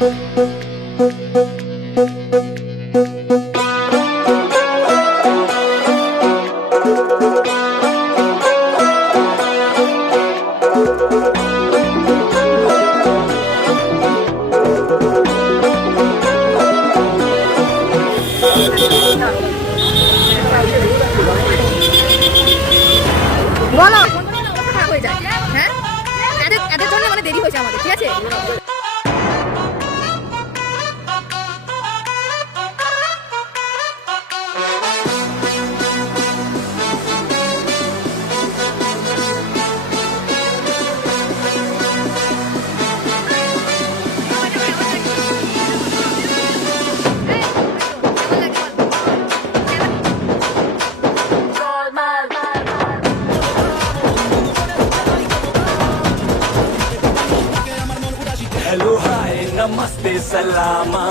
বলো খারাপ হয়ে যায়। হ্যাঁ, এদের জন্য মানে দেরি হয়েছে আমাদের, ঠিক আছে। हेलो हाय नमस्ते सलामा।